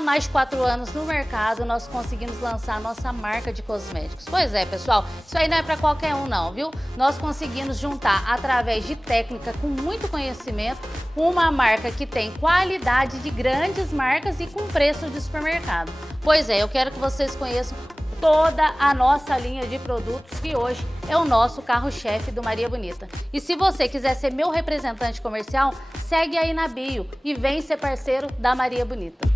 há mais de 4 anos no mercado, nós conseguimos lançar a nossa marca de cosméticos. Pois é, pessoal, isso aí não é para qualquer um não, viu? Nós conseguimos juntar, através de técnica com muito conhecimento, uma marca que tem qualidade de grandes marcas e com preço de supermercado. Pois é, eu quero que vocês conheçam toda a nossa linha de produtos, que hoje é o nosso carro-chefe do Maria Bonita. E se você quiser ser meu representante comercial, segue aí na bio e vem ser parceiro da Maria Bonita.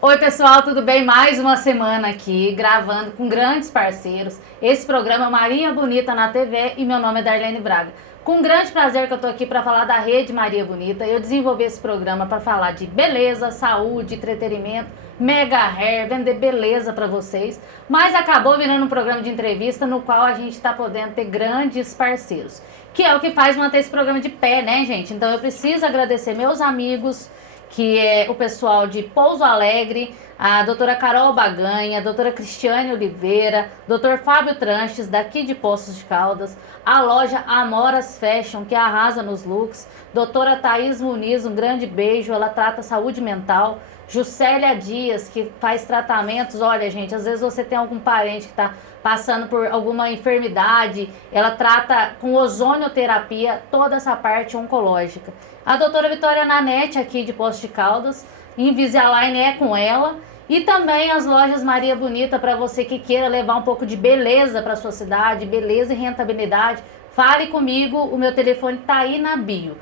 Oi pessoal, tudo bem? Mais uma semana aqui, gravando com grandes parceiros. Esse programa é Maria Bonita na TV e meu nome é Darlene Braga. Com grande prazer que eu tô aqui para falar da Rede Maria Bonita. Eu desenvolvi esse programa para falar de beleza, saúde, entretenimento, mega hair, vender beleza para vocês. Mas acabou virando um programa de entrevista no qual a gente está podendo ter grandes parceiros. Que é o que faz manter esse programa de pé, né, gente? Então eu preciso agradecer meus amigos, que é o pessoal de Pouso Alegre, a doutora Carol Baganha, a doutora Cristiane Oliveira, doutor Fábio Tranches, daqui de Poços de Caldas, a loja Amoras Fashion, que arrasa nos looks, doutora Thaís Muniz, um grande beijo, ela trata saúde mental, Juscelia Dias, que faz tratamentos. Olha, gente, às vezes você tem algum parente que está passando por alguma enfermidade, ela trata com ozonioterapia toda essa parte oncológica. A doutora Vitória Nanete, aqui de Poços de Caldas, Invisalign é com ela. E também as lojas Maria Bonita, para você que queira levar um pouco de beleza para sua cidade, beleza e rentabilidade. Fale comigo, o meu telefone tá aí na bio.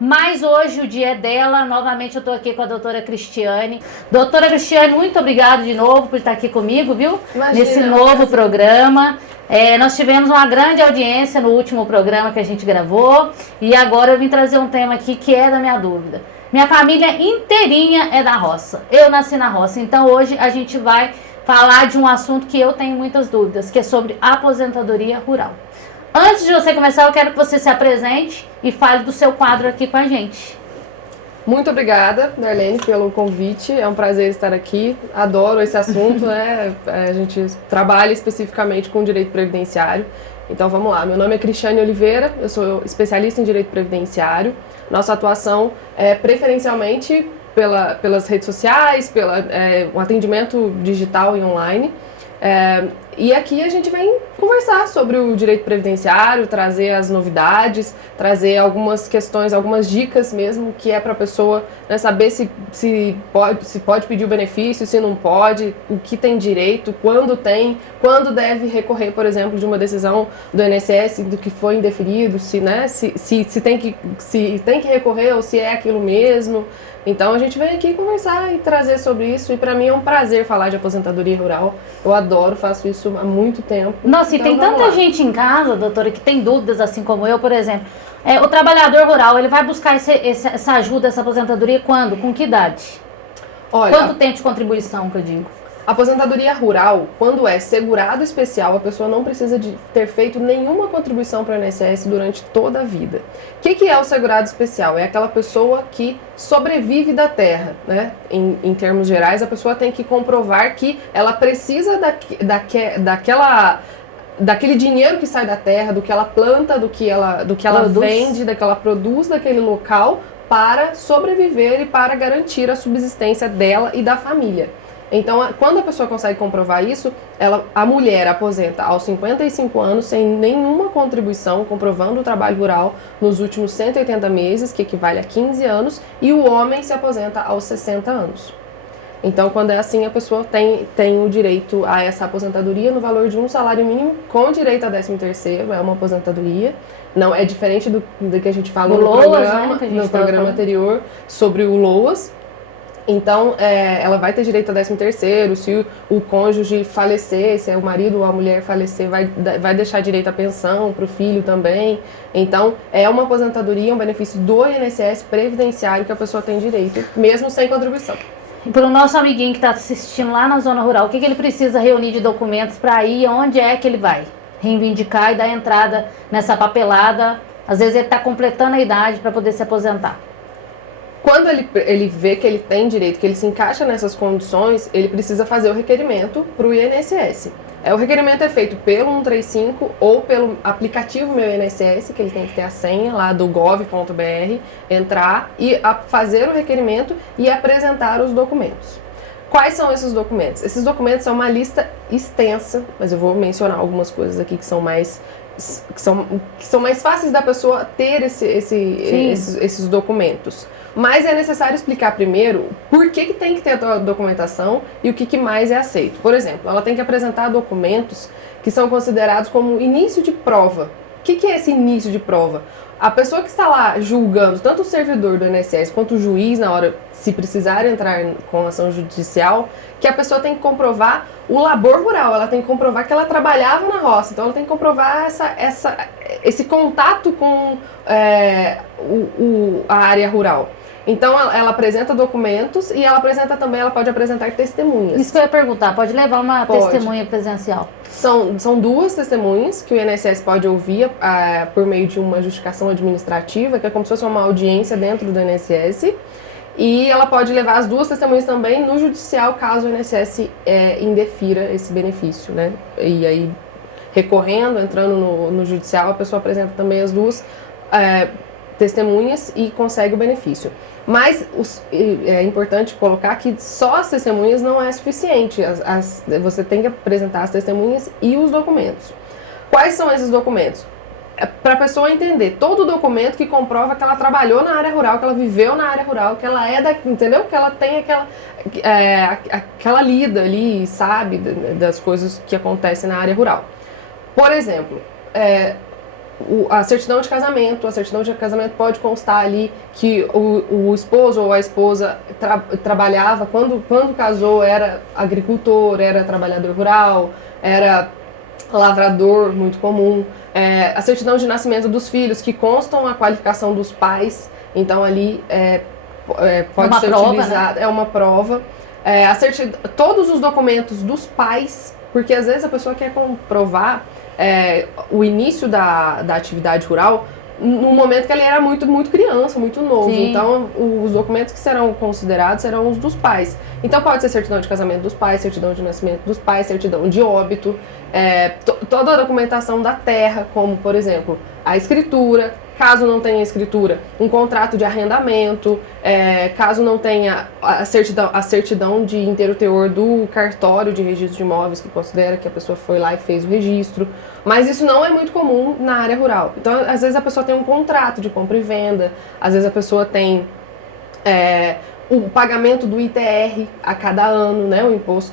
Mas hoje o dia é dela, novamente eu tô aqui com a doutora Cristiane. Doutora Cristiane, muito obrigada de novo por estar aqui comigo, viu? Imagina, nesse novo programa. Nós tivemos uma grande audiência no último programa que a gente gravou. E agora eu vim trazer um tema aqui que é da minha dúvida. Minha família inteirinha é da roça. Eu nasci na roça. Então hoje a gente vai falar de um assunto que eu tenho muitas dúvidas, que é sobre aposentadoria rural. Antes de você começar, eu quero que você se apresente e fale do seu quadro aqui com a gente. Muito obrigada, Darlene, pelo convite. É um prazer estar aqui. Adoro esse assunto, né? A gente trabalha especificamente com direito previdenciário. Então vamos lá. Meu nome é Cristiane Oliveira, eu sou especialista em direito previdenciário. Nossa atuação é preferencialmente pelas redes sociais, um atendimento digital e online. E aqui a gente vem conversar sobre o direito previdenciário, trazer as novidades, trazer algumas questões, algumas dicas mesmo, que é para a pessoa, né, saber se pode pedir o benefício, se não pode, o que tem direito, quando deve recorrer, por exemplo, de uma decisão do INSS do que foi indeferido, se tem que recorrer ou se é aquilo mesmo. Então a gente vem aqui conversar e trazer sobre isso, e para mim é um prazer falar de aposentadoria rural. Eu adoro, faço isso há muito tempo. Nossa, então, e tem tanta gente em casa, doutora, que tem dúvidas, assim como eu, por exemplo. O trabalhador rural, ele vai buscar essa ajuda, essa aposentadoria quando? Com que idade? Olha, quanto tempo de contribuição, que eu digo? Aposentadoria rural, quando é segurado especial, a pessoa não precisa de ter feito nenhuma contribuição para o INSS durante toda a vida. O que é o segurado especial? É aquela pessoa que sobrevive da terra, né? Em termos gerais, a pessoa tem que comprovar que ela precisa daquele dinheiro que sai da terra, do que ela planta, do que ela vende, do que ela produz daquele local, para sobreviver e para garantir a subsistência dela e da família. Então, quando a pessoa consegue comprovar isso, a mulher aposenta aos 55 anos sem nenhuma contribuição, comprovando o trabalho rural nos últimos 180 meses, que equivale a 15 anos, e o homem se aposenta aos 60 anos. Então, quando é assim, a pessoa tem o direito a essa aposentadoria no valor de um salário mínimo com direito a 13º, é uma aposentadoria. Não é diferente do que a gente falou no programa anterior sobre o LOAS. Então, ela vai ter direito a 13º, se o cônjuge falecer, se é o marido ou a mulher falecer, vai deixar direito à pensão para o filho também. Então, é uma aposentadoria, um benefício do INSS previdenciário que a pessoa tem direito, mesmo sem contribuição. E para o nosso amiguinho que está assistindo lá na zona rural, o que ele precisa reunir de documentos para ir, onde é que ele vai reivindicar e dar entrada nessa papelada? Às vezes ele está completando a idade para poder se aposentar. Quando ele vê que ele tem direito, que ele se encaixa nessas condições, ele precisa fazer o requerimento para o INSS. O requerimento é feito pelo 135 ou pelo aplicativo Meu INSS, que ele tem que ter a senha lá do gov.br, entrar e fazer o requerimento e apresentar os documentos. Quais são esses documentos? Esses documentos são uma lista extensa, mas eu vou mencionar algumas coisas aqui que são mais fáceis da pessoa ter esses documentos. Mas é necessário explicar primeiro por que tem que ter a documentação e o que mais é aceito. Por exemplo, ela tem que apresentar documentos que são considerados como início de prova. O que é esse início de prova? A pessoa que está lá julgando, tanto o servidor do INSS quanto o juiz, na hora, se precisar entrar com ação judicial, que a pessoa tem que comprovar o labor rural, ela tem que comprovar que ela trabalhava na roça, então ela tem que comprovar esse contato com a área rural. Então, ela apresenta documentos e ela pode apresentar testemunhas. Isso que eu ia perguntar, pode levar uma testemunha presencial? São duas testemunhas que o INSS pode ouvir por meio de uma justificação administrativa, que é como se fosse uma audiência dentro do INSS. E ela pode levar as duas testemunhas também no judicial, caso o INSS indefira esse benefício, né? E aí, recorrendo, entrando no judicial, a pessoa apresenta também as duas testemunhas e consegue o benefício. Mas é importante colocar que só as testemunhas não é suficiente. Você tem que apresentar as testemunhas e os documentos. Quais são esses documentos? Para a pessoa entender, todo documento que comprova que ela trabalhou na área rural, que ela viveu na área rural, que ela entendeu? Que ela tem aquela lida ali, sabe, das coisas que acontecem na área rural. Por exemplo, a certidão de casamento. A certidão de casamento pode constar ali que o esposo ou a esposa trabalhava, quando casou, era agricultor, era trabalhador rural, era lavrador, muito comum. A certidão de nascimento dos filhos, que constam a qualificação dos pais, então ali pode ser utilizado, né? É uma prova. Todos os documentos dos pais, porque às vezes a pessoa quer comprovar o início da atividade rural no momento que ele era muito, muito criança, muito novo. Sim. Então, os documentos que serão considerados serão os dos pais. Então, pode ser certidão de casamento dos pais, certidão de nascimento dos pais, certidão de óbito, toda a documentação da terra, como, por exemplo, a escritura. Caso não tenha escritura, um contrato de arrendamento, caso não tenha a certidão de inteiro teor do cartório de registro de imóveis, que considera que a pessoa foi lá e fez o registro. Mas isso não é muito comum na área rural. Então, às vezes a pessoa tem um contrato de compra e venda, às vezes a pessoa tem o pagamento do ITR a cada ano, né, o Imposto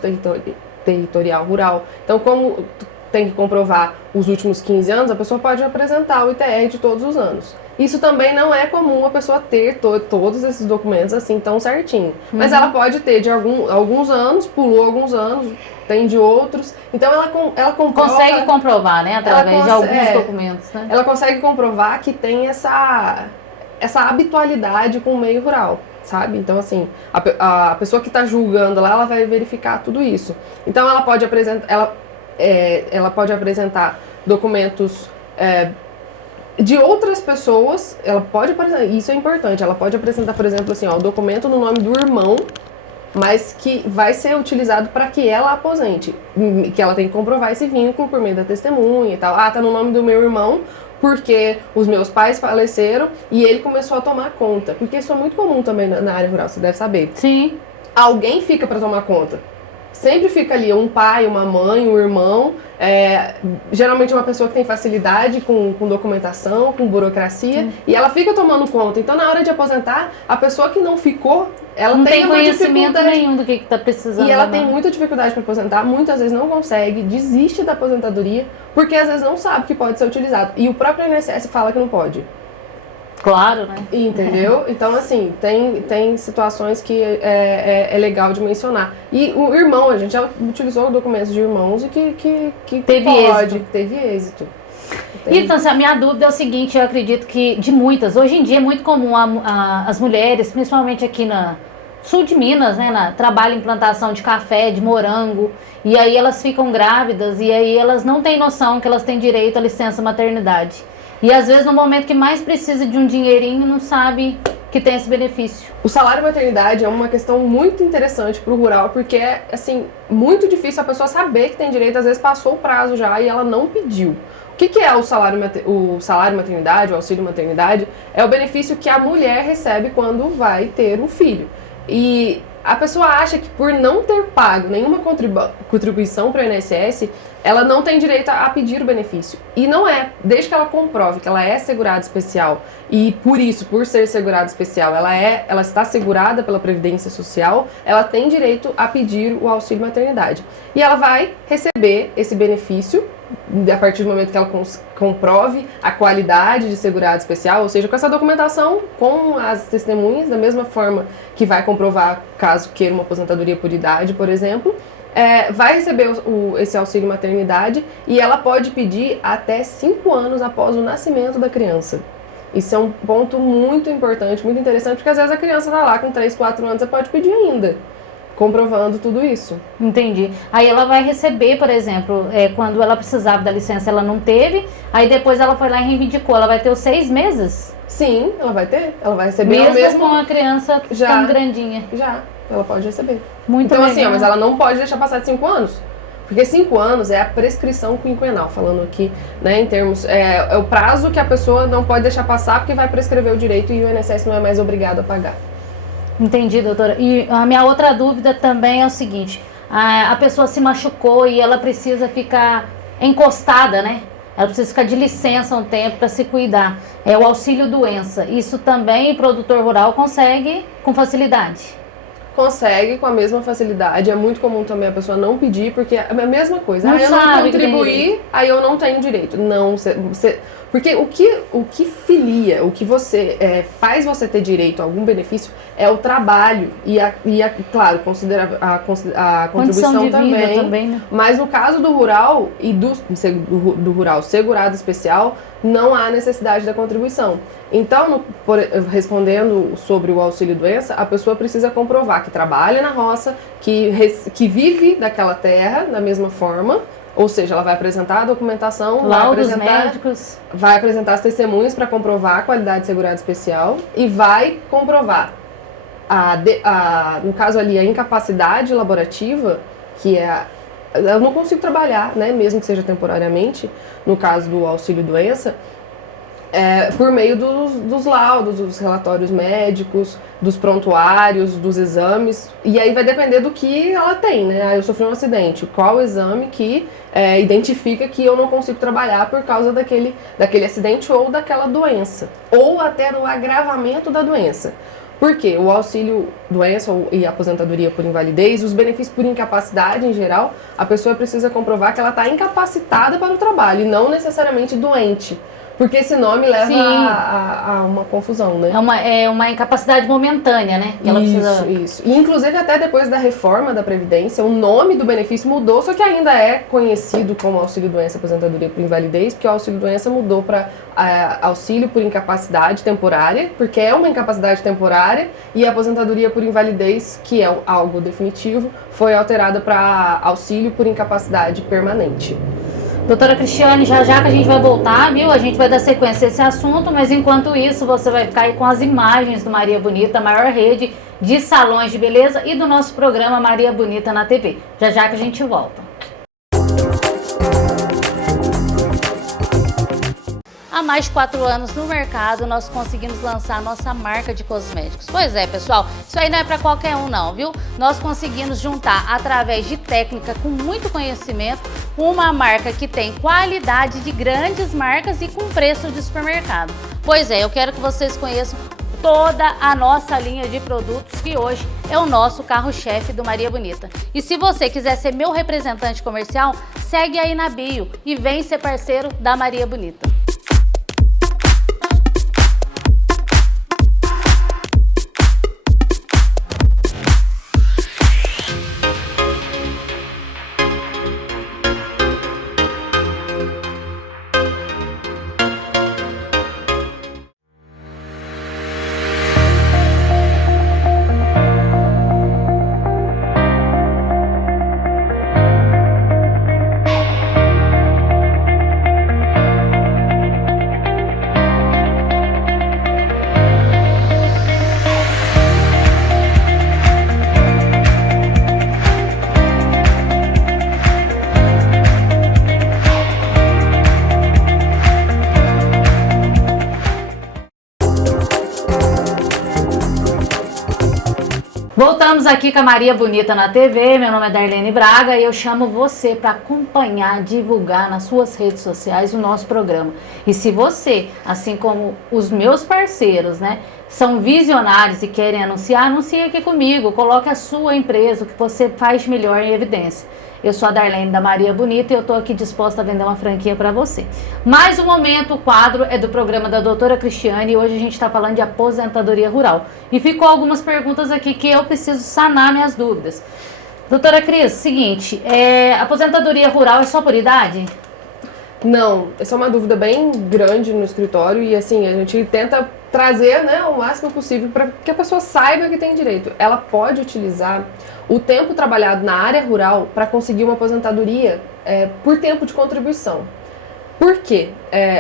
Territorial Rural. Então, como tem que comprovar os últimos 15 anos, a pessoa pode apresentar o ITR de todos os anos. Isso também não é comum a pessoa ter todos esses documentos assim tão certinho. Mas ela pode ter de alguns anos, pulou alguns anos, tem de outros. Então ela comprova, consegue comprovar, né? Através de alguns documentos, né? Ela consegue comprovar que tem essa habitualidade com o meio rural, sabe? Então, assim, a pessoa que está julgando lá, ela vai verificar tudo isso. Então, ela pode apresentar documentos de outras pessoas. Ela pode apresentar, isso é importante, ela pode apresentar, por exemplo, assim, o documento no nome do irmão, mas que vai ser utilizado para que ela aposente, que ela tem que comprovar esse vínculo por meio da testemunha e tal. Tá no nome do meu irmão porque os meus pais faleceram e ele começou a tomar conta, porque isso é muito comum também na área rural, você deve saber. Sim. Alguém fica para tomar conta. sempre fica ali um pai, uma mãe, um irmão, geralmente uma pessoa que tem facilidade com documentação, com burocracia, e ela fica tomando conta. Então, na hora de aposentar, a pessoa que não ficou, ela não tem tem uma conhecimento dificuldade nenhum do que está precisando. e ela tem muita dificuldade para aposentar, muitas vezes não consegue, desiste da aposentadoria, porque às vezes não sabe que pode ser utilizado. E o próprio INSS fala que não pode. Claro, né? Entendeu? Então, assim, tem situações que é legal de mencionar. E o irmão, a gente já utilizou documentos de irmãos e que teve êxito. que teve êxito. Então, a minha dúvida é o seguinte, eu acredito que de muitas, hoje em dia é muito comum as mulheres, principalmente aqui na sul de Minas, né, trabalham em plantação de café, de morango, e aí elas ficam grávidas e aí elas não têm noção que elas têm direito à licença maternidade. E às vezes no momento que mais precisa de um dinheirinho, não sabe que tem esse benefício. O salário maternidade é uma questão muito interessante para o rural, porque é, assim, muito difícil a pessoa saber que tem direito, às vezes passou o prazo já e ela não pediu. O que é o salário maternidade, o auxílio maternidade? É o benefício que a mulher recebe quando vai ter um filho. E a pessoa acha que por não ter pago nenhuma contribuição para o INSS, ela não tem direito a pedir o benefício. E não é. Desde que ela comprove que ela é segurada especial e por isso, por ser segurada especial, ela está segurada pela Previdência Social, ela tem direito a pedir o auxílio maternidade. E ela vai receber esse benefício a partir do momento que ela comprove a qualidade de segurado especial, ou seja, com essa documentação, com as testemunhas, da mesma forma que vai comprovar caso queira uma aposentadoria por idade, por exemplo, vai receber esse auxílio maternidade e ela pode pedir até 5 anos após o nascimento da criança. Isso é um ponto muito importante, muito interessante, porque às vezes a criança está lá com 3, 4 anos, você pode pedir ainda, comprovando tudo isso. Entendi. Aí ela vai receber, por exemplo, quando ela precisava da licença, ela não teve, aí depois ela foi lá e reivindicou, ela vai ter os 6 meses? Sim, ela vai ter, ela vai receber mesmo com a criança tão grandinha? Já, ela pode receber. Muito então, legal. assim, mas ela não pode deixar passar de 5 anos. Porque 5 anos é a prescrição quinquenal, falando aqui, né, em termos... É o prazo que a pessoa não pode deixar passar porque vai prescrever o direito e o INSS não é mais obrigado a pagar. Entendi, doutora. E a minha outra dúvida também é o seguinte, a pessoa se machucou e ela precisa ficar encostada, né? Ela precisa ficar de licença um tempo para se cuidar. É o auxílio doença. Isso também o produtor rural consegue com facilidade? Consegue com a mesma facilidade. É muito comum também a pessoa não pedir, porque é a mesma coisa. Não eu não sabe contribuir, aí eu não tenho direito. Não, porque o que filia, o que faz você ter direito a algum benefício é o trabalho e claro, considera a contribuição de vida também, né? Mas no caso do rural e do rural segurado especial, não há necessidade da contribuição. Então, respondendo sobre o auxílio-doença, a pessoa precisa comprovar que trabalha na roça, que vive daquela terra da mesma forma, ou seja, ela vai apresentar a documentação, médicos, vai apresentar as testemunhas para comprovar a qualidade de segurado especial e vai comprovar, no caso ali, a incapacidade laborativa, que eu não consigo trabalhar, né, mesmo que seja temporariamente, no caso do auxílio-doença, por meio dos laudos, dos relatórios médicos, dos prontuários, dos exames, e aí vai depender do que ela tem, né? Eu sofri um acidente, qual o exame que identifica que eu não consigo trabalhar por causa daquele acidente ou daquela doença, ou até no agravamento da doença. Porque o auxílio-doença e a aposentadoria por invalidez, os benefícios por incapacidade em geral, a pessoa precisa comprovar que ela está incapacitada para o trabalho e não necessariamente doente. Porque esse nome leva a uma confusão, né? É uma incapacidade momentânea, né? Que ela precisa... Isso. E inclusive até depois da reforma da Previdência, o nome do benefício mudou, só que ainda é conhecido como auxílio-doença aposentadoria por invalidez, porque o auxílio-doença mudou para auxílio por incapacidade temporária, porque é uma incapacidade temporária, e a aposentadoria por invalidez, que é algo definitivo, foi alterada para auxílio por incapacidade permanente. Doutora Cristiane, já que a gente vai voltar, viu? A gente vai dar sequência a esse assunto, mas enquanto isso você vai ficar aí com as imagens do Maria Bonita, a maior rede de salões de beleza, e do nosso programa Maria Bonita na TV. Já que a gente volta. Há mais de 4 anos no mercado, nós conseguimos lançar a nossa marca de cosméticos. Pois é, pessoal, isso aí não é para qualquer um não, viu? Nós conseguimos juntar, através de técnica com muito conhecimento, uma marca que tem qualidade de grandes marcas e com preço de supermercado. Pois é, eu quero que vocês conheçam toda a nossa linha de produtos, que hoje é o nosso carro-chefe do Maria Bonita. E se você quiser ser meu representante comercial, segue aí na bio e vem ser parceiro da Maria Bonita. Voltamos aqui com a Maria Bonita na TV, meu nome é Darlene Braga e eu chamo você para acompanhar, divulgar nas suas redes sociais o nosso programa. E se você, assim como os meus parceiros, né, são visionários e querem anunciar, anuncie aqui comigo, coloque a sua empresa, o que você faz melhor em evidência. Eu sou a Darlene da Maria Bonita e eu estou aqui disposta a vender uma franquia para você. Mais um momento, o quadro é do programa da doutora Cristiane e hoje a gente está falando de aposentadoria rural. E ficou algumas perguntas aqui que eu preciso sanar minhas dúvidas. Doutora Cris, seguinte, aposentadoria rural é só por idade? Não, essa é uma dúvida bem grande no escritório e assim, a gente tenta trazer, né, o máximo possível para que a pessoa saiba que tem direito. Ela pode utilizar o tempo trabalhado na área rural para conseguir uma aposentadoria por tempo de contribuição. Por quê?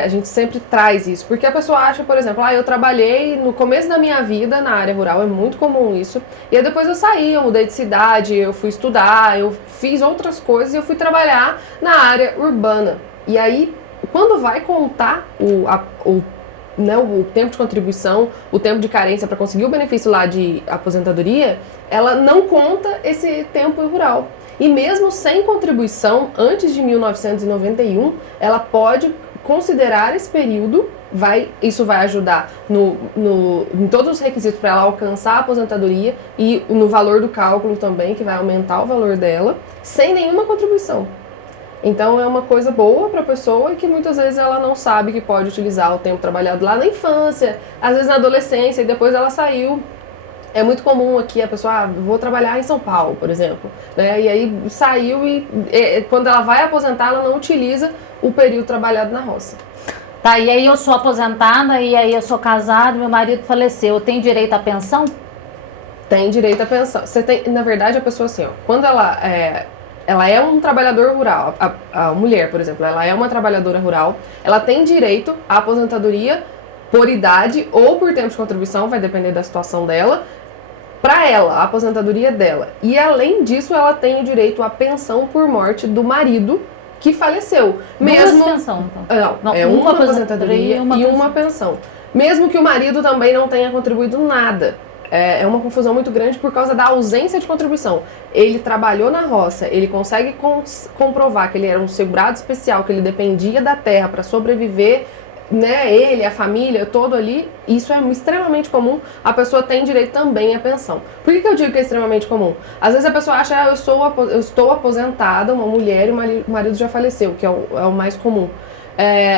A gente sempre traz isso, porque a pessoa acha, por exemplo, eu trabalhei no começo da minha vida na área rural, é muito comum isso, e aí depois eu saí, eu mudei de cidade, eu fui estudar, eu fiz outras coisas e eu fui trabalhar na área urbana. E aí, quando vai contar o tempo de contribuição, o tempo de carência para conseguir o benefício lá de aposentadoria, ela não conta esse tempo rural. E mesmo sem contribuição, antes de 1991, ela pode considerar esse período, isso vai ajudar em todos os requisitos para ela alcançar a aposentadoria e no valor do cálculo também, que vai aumentar o valor dela, sem nenhuma contribuição. Então é uma coisa boa para a pessoa e que muitas vezes ela não sabe que pode utilizar o tempo trabalhado lá na infância, às vezes na adolescência e depois ela saiu. É muito comum aqui a pessoa, vou trabalhar em São Paulo, por exemplo, né? E aí saiu e quando ela vai aposentar ela não utiliza o período trabalhado na roça. Tá, e aí eu sou aposentada e aí eu sou casada, meu marido faleceu, eu tenho direito à pensão? Tem direito à pensão. Você tem, na verdade, a pessoa assim, quando ela é um trabalhador rural, a mulher, por exemplo, ela é uma trabalhadora rural, ela tem direito à aposentadoria por idade ou por tempo de contribuição, vai depender da situação dela, para ela, a aposentadoria dela. E além disso, ela tem o direito à pensão por morte do marido que faleceu. Mesmo pensão, então. Não, é uma aposentadoria e uma pensão. Mesmo que o marido também não tenha contribuído nada. É uma confusão muito grande por causa da ausência de contribuição. Ele trabalhou na roça, ele consegue comprovar que ele era um segurado especial, que ele dependia da terra para sobreviver, né, ele, a família, todo ali. Isso é extremamente comum, a pessoa tem direito também à pensão. Por que eu digo que é extremamente comum? Às vezes a pessoa acha, eu estou aposentada, uma mulher, e o marido já faleceu, que é o mais comum.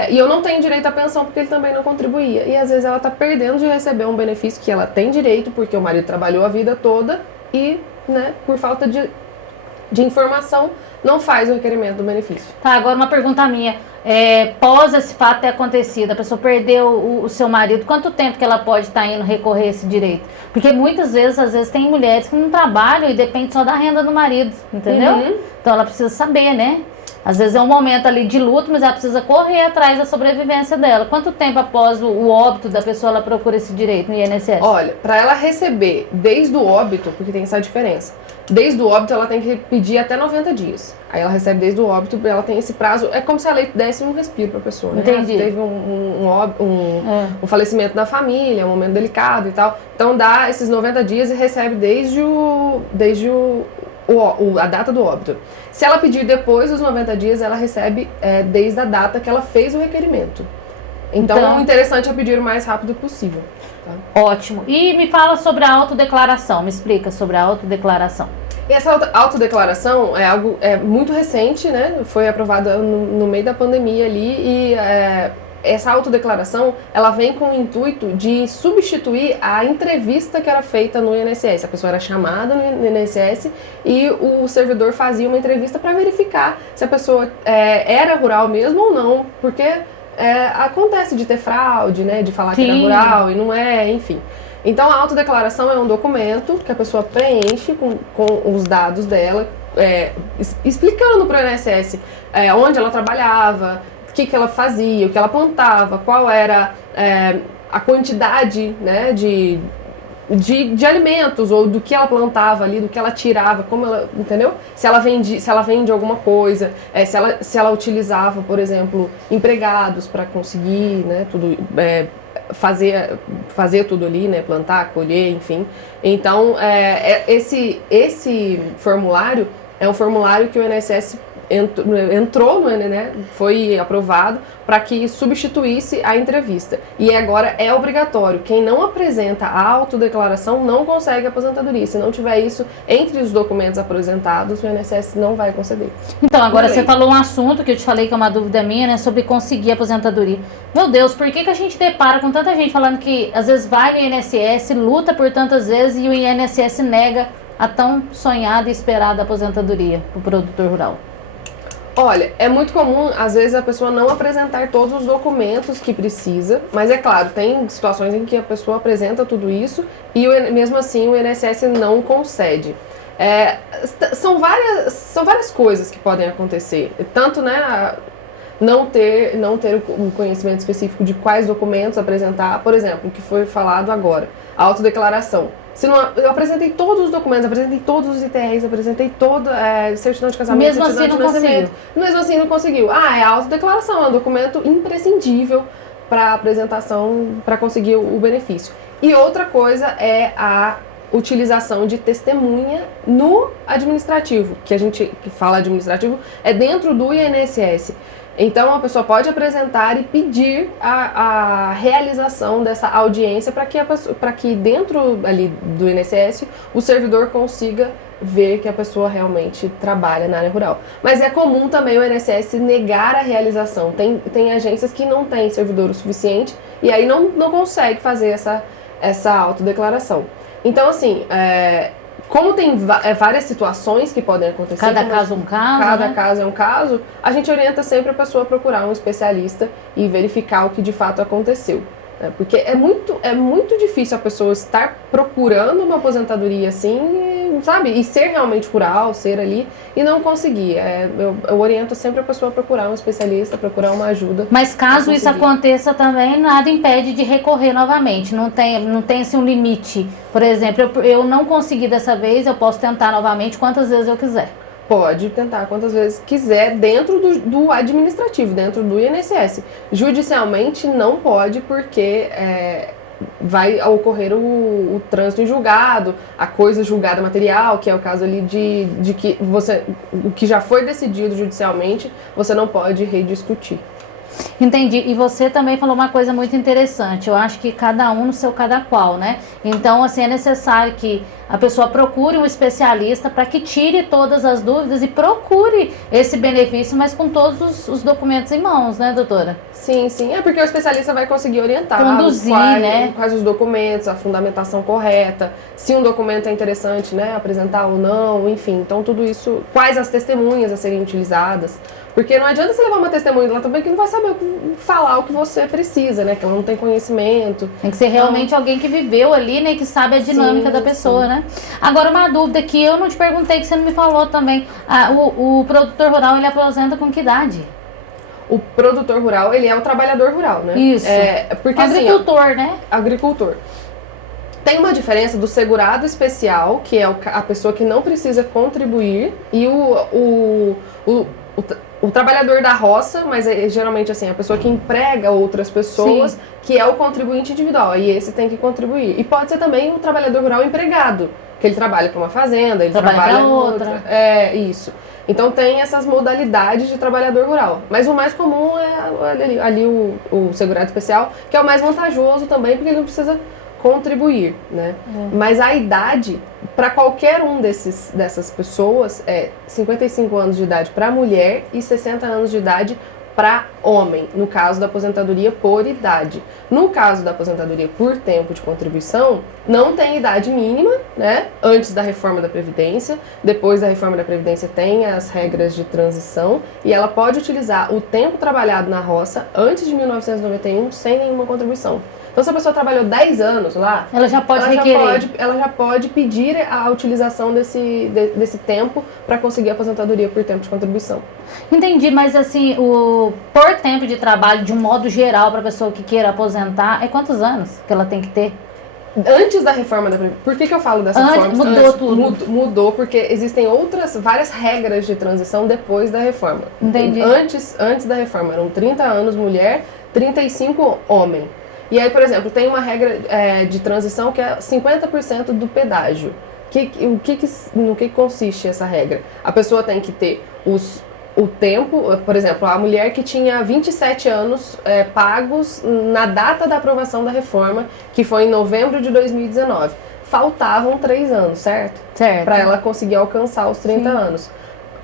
E eu não tenho direito à pensão porque ele também não contribuía. E às vezes ela está perdendo de receber um benefício que ela tem direito porque o marido trabalhou a vida toda e, né, por falta de informação, não faz o requerimento do benefício. Tá, agora uma pergunta minha. Pós esse fato ter acontecido, a pessoa perdeu o seu marido, quanto tempo que ela pode estar indo recorrer esse direito? Porque muitas vezes, às vezes, tem mulheres que não trabalham e dependem só da renda do marido, entendeu? Uhum. Então ela precisa saber, né? às vezes é um momento ali de luto, mas ela precisa correr atrás da sobrevivência dela. Quanto tempo após o óbito da pessoa ela procura esse direito no INSS? Olha, para ela receber desde o óbito, porque tem essa diferença, desde o óbito ela tem que pedir até 90 dias. Aí ela recebe desde o óbito, ela tem esse prazo, é como se a lei desse um respiro para a pessoa, né? Entendi. Teve um falecimento da família, um momento delicado e tal. Então dá esses 90 dias e recebe desde a data do óbito. Se ela pedir depois dos 90 dias, ela recebe desde a data que ela fez o requerimento. Então o interessante é pedir o mais rápido possível. Tá? Ótimo. E me fala sobre a autodeclaração, me explica sobre a autodeclaração. E essa autodeclaração é algo muito recente, né? Foi aprovada no meio da pandemia ali e essa autodeclaração, ela vem com o intuito de substituir a entrevista que era feita no INSS. A pessoa era chamada no INSS e o servidor fazia uma entrevista para verificar se a pessoa era rural mesmo ou não, porque acontece de ter fraude, né? De falar que era rural e não é, enfim. Então, a autodeclaração é um documento que a pessoa preenche com os dados dela, explicando para o INSS onde ela trabalhava, o que ela fazia, o que ela plantava, qual era a quantidade, né, de alimentos, ou do que ela plantava ali, do que ela tirava, como ela, entendeu? Se ela vende alguma coisa, se ela utilizava, por exemplo, empregados para conseguir, né, tudo... fazer tudo ali, né, plantar, colher, enfim. Então, esse formulário é um formulário que o INSS entrou, né, foi aprovado para que substituísse a entrevista. E agora é obrigatório. Quem não apresenta a autodeclaração não consegue aposentadoria. Se não tiver isso entre os documentos apresentados, o INSS não vai conceder. Então, agora você falou um assunto que eu te falei que é uma dúvida minha, né, sobre conseguir aposentadoria. Meu Deus, por que a gente depara com tanta gente falando que às vezes vai no INSS, luta por tantas vezes e o INSS nega a tão sonhada e esperada aposentadoria para o produtor rural? Olha, é muito comum, às vezes, a pessoa não apresentar todos os documentos que precisa, mas é claro, tem situações em que a pessoa apresenta tudo isso e mesmo assim o INSS não concede. São várias coisas que podem acontecer, tanto, né, não ter o conhecimento específico de quais documentos apresentar, por exemplo, o que foi falado agora, a autodeclaração. Eu apresentei todos os documentos, apresentei todos os ITRs, apresentei todo certidão de casamento, mesmo assim não conseguiu. Mesmo assim não conseguiu. É a autodeclaração, é um documento imprescindível para apresentação, para conseguir o benefício. E outra coisa é a utilização de testemunha no administrativo, que a gente que fala administrativo é dentro do INSS. Então, a pessoa pode apresentar e pedir a realização dessa audiência para que dentro ali do INSS o servidor consiga ver que a pessoa realmente trabalha na área rural. Mas é comum também o INSS negar a realização. Tem agências que não têm servidor o suficiente e aí não consegue fazer essa autodeclaração. Então, assim, como tem várias situações que podem acontecer... Cada caso é um caso, Cada né? caso é um caso, a gente orienta sempre a pessoa a procurar um especialista e verificar o que de fato aconteceu. Né? Porque é muito difícil a pessoa estar procurando uma aposentadoria assim, sabe? E ser realmente rural, ser ali, e não conseguir. Eu oriento sempre a pessoa a procurar um especialista, procurar uma ajuda. Mas caso isso aconteça também, nada impede de recorrer novamente. Não tem assim, um limite. Por exemplo, eu não consegui dessa vez, eu posso tentar novamente quantas vezes eu quiser. Pode tentar quantas vezes quiser dentro do administrativo, dentro do INSS. Judicialmente não pode porque vai ocorrer o trânsito em julgado, a coisa julgada material, que é o caso ali de que o que já foi decidido judicialmente, você não pode rediscutir. Entendi. E você também falou uma coisa muito interessante. Eu acho que cada um no seu cada qual, né? Então, assim, é necessário que a pessoa procure um especialista para que tire todas as dúvidas e procure esse benefício, mas com todos os documentos em mãos, né, doutora? Sim, sim. É porque o especialista vai conseguir orientar. Conduzir, né? Quais os documentos, a fundamentação correta, se um documento é interessante, né, apresentar ou não, enfim. Então, tudo isso, quais as testemunhas a serem utilizadas. Porque não adianta você levar uma testemunha lá também que não vai saber falar o que você precisa, né? Que ela não tem conhecimento. Tem que ser realmente alguém que viveu ali, né? Que sabe a dinâmica da pessoa, né? né? Agora, uma dúvida que eu não te perguntei, que você não me falou também. O produtor rural, ele aposenta com que idade? O produtor rural, ele é o trabalhador rural, né? Isso. Porque, agricultor, assim, né? Agricultor. Tem uma diferença do segurado especial, que é a pessoa que não precisa contribuir, e o trabalhador da roça, mas geralmente assim, a pessoa que emprega outras pessoas, sim, que é o contribuinte individual, e esse tem que contribuir. E pode ser também o trabalhador rural empregado, que ele trabalha para uma fazenda, ele trabalha para outra. Isso. Então tem essas modalidades de trabalhador rural. Mas o mais comum é ali o segurado especial, que é o mais vantajoso também, porque ele não precisa contribuir, né? Mas a idade para qualquer um dessas pessoas é 55 anos de idade para mulher e 60 anos de idade para homem, no caso da aposentadoria por idade. No caso da aposentadoria por tempo de contribuição, não tem idade mínima, né? Antes da reforma da Previdência, depois da reforma da Previdência tem as regras de transição e ela pode utilizar o tempo trabalhado na roça antes de 1991 sem nenhuma contribuição. Então, se a pessoa trabalhou 10 anos lá, ela já pode requerer. Ela já pode pedir a utilização desse tempo para conseguir a aposentadoria por tempo de contribuição. Entendi, mas assim, por tempo de trabalho, de um modo geral, para a pessoa que queira aposentar, é quantos anos que ela tem que ter? Antes da reforma da Previdência. Por que eu falo dessa forma? Mudou tudo. Mudou porque existem várias regras de transição depois da reforma. Entendi. Antes da reforma, eram 30 anos mulher, 35 homem. E aí, por exemplo, tem uma regra de transição que é 50% do pedágio. No que consiste essa regra? A pessoa tem que ter o tempo, por exemplo, a mulher que tinha 27 anos pagos na data da aprovação da reforma, que foi em novembro de 2019. Faltavam 3 anos, certo? Certo. Para ela conseguir alcançar os 30 Sim. anos.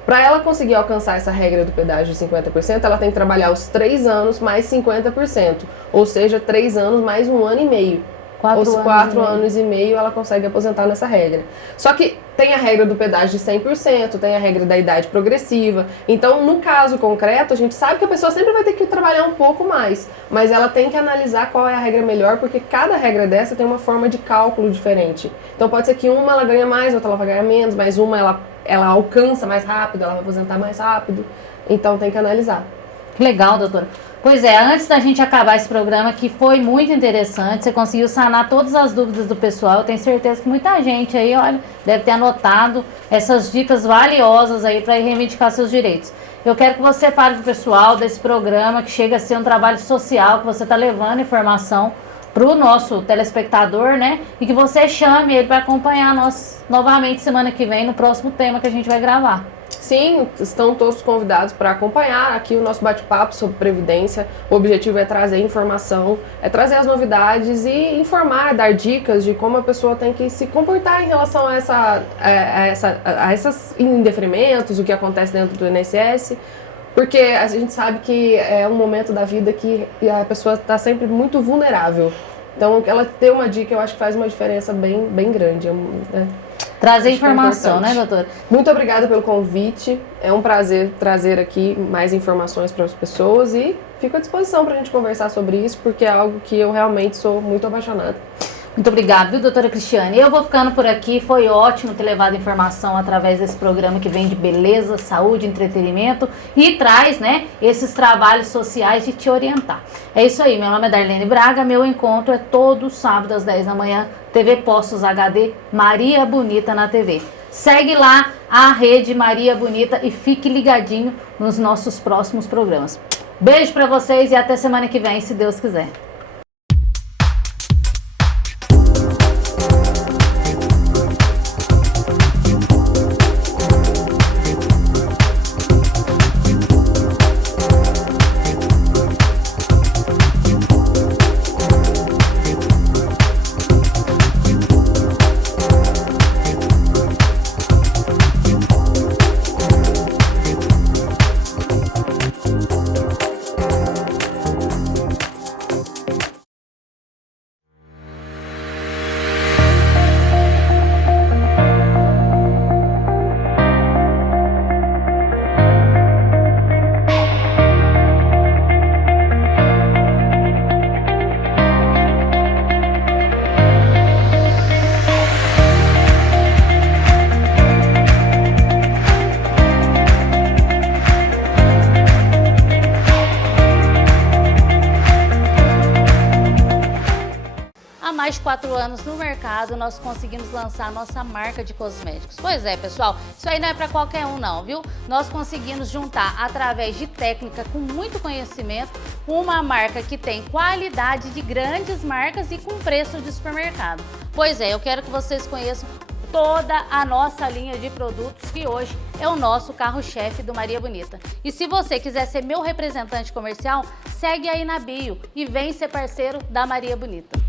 Para ela conseguir alcançar essa regra do pedágio de 50%, ela tem que trabalhar os 3 anos mais 50%. Ou seja, 3 anos mais 1 ano e meio. Os 4 anos e meio ela consegue aposentar nessa regra. Só que tem a regra do pedágio de 100%, tem a regra da idade progressiva. Então, no caso concreto, a gente sabe que a pessoa sempre vai ter que trabalhar um pouco mais. Mas ela tem que analisar qual é a regra melhor, porque cada regra dessa tem uma forma de cálculo diferente. Então, pode ser que uma ela ganha mais, outra ela vai ganhar menos, mas uma ela alcança mais rápido, ela vai aposentar mais rápido. Então, tem que analisar. Legal, doutora. Pois é, antes da gente acabar esse programa, que foi muito interessante, você conseguiu sanar todas as dúvidas do pessoal. Eu tenho certeza que muita gente aí, olha, deve ter anotado essas dicas valiosas aí para reivindicar seus direitos. Eu quero que você fale pro pessoal desse programa, que chega a ser um trabalho social, que você está levando informação para o nosso telespectador, né? E que você chame ele para acompanhar nós novamente semana que vem no próximo tema que a gente vai gravar. Sim, estão todos convidados para acompanhar aqui o nosso bate-papo sobre Previdência. O objetivo é trazer informação, é trazer as novidades e informar, dar dicas de como a pessoa tem que se comportar em relação a esses indeferimentos, o que acontece dentro do INSS. Porque a gente sabe que é um momento da vida que a pessoa está sempre muito vulnerável. Então, ela ter uma dica, eu acho que faz uma diferença bem grande. Né? Trazer informação, né, doutora? Muito obrigada pelo convite. É um prazer trazer aqui mais informações para as pessoas e fico à disposição para a gente conversar sobre isso, porque é algo que eu realmente sou muito apaixonada. Muito obrigada, viu, doutora Cristiane? Eu vou ficando por aqui. Foi ótimo ter levado informação através desse programa que vem de beleza, saúde, entretenimento e traz, né, esses trabalhos sociais de te orientar. É isso aí, meu nome é Darlene Braga, meu encontro é todo sábado às 10 da manhã, TV Postos HD, Maria Bonita na TV. Segue lá a rede Maria Bonita e fique ligadinho nos nossos próximos programas. Beijo pra vocês e até semana que vem, se Deus quiser. 24 anos no mercado, nós conseguimos lançar a nossa marca de cosméticos. Pois é, pessoal, isso aí não é para qualquer um não, viu? Nós conseguimos juntar, através de técnica com muito conhecimento, uma marca que tem qualidade de grandes marcas e com preço de supermercado. Pois é, eu quero que vocês conheçam toda a nossa linha de produtos, que hoje é o nosso carro-chefe do Maria Bonita. E se você quiser ser meu representante comercial, segue aí na bio e vem ser parceiro da Maria Bonita.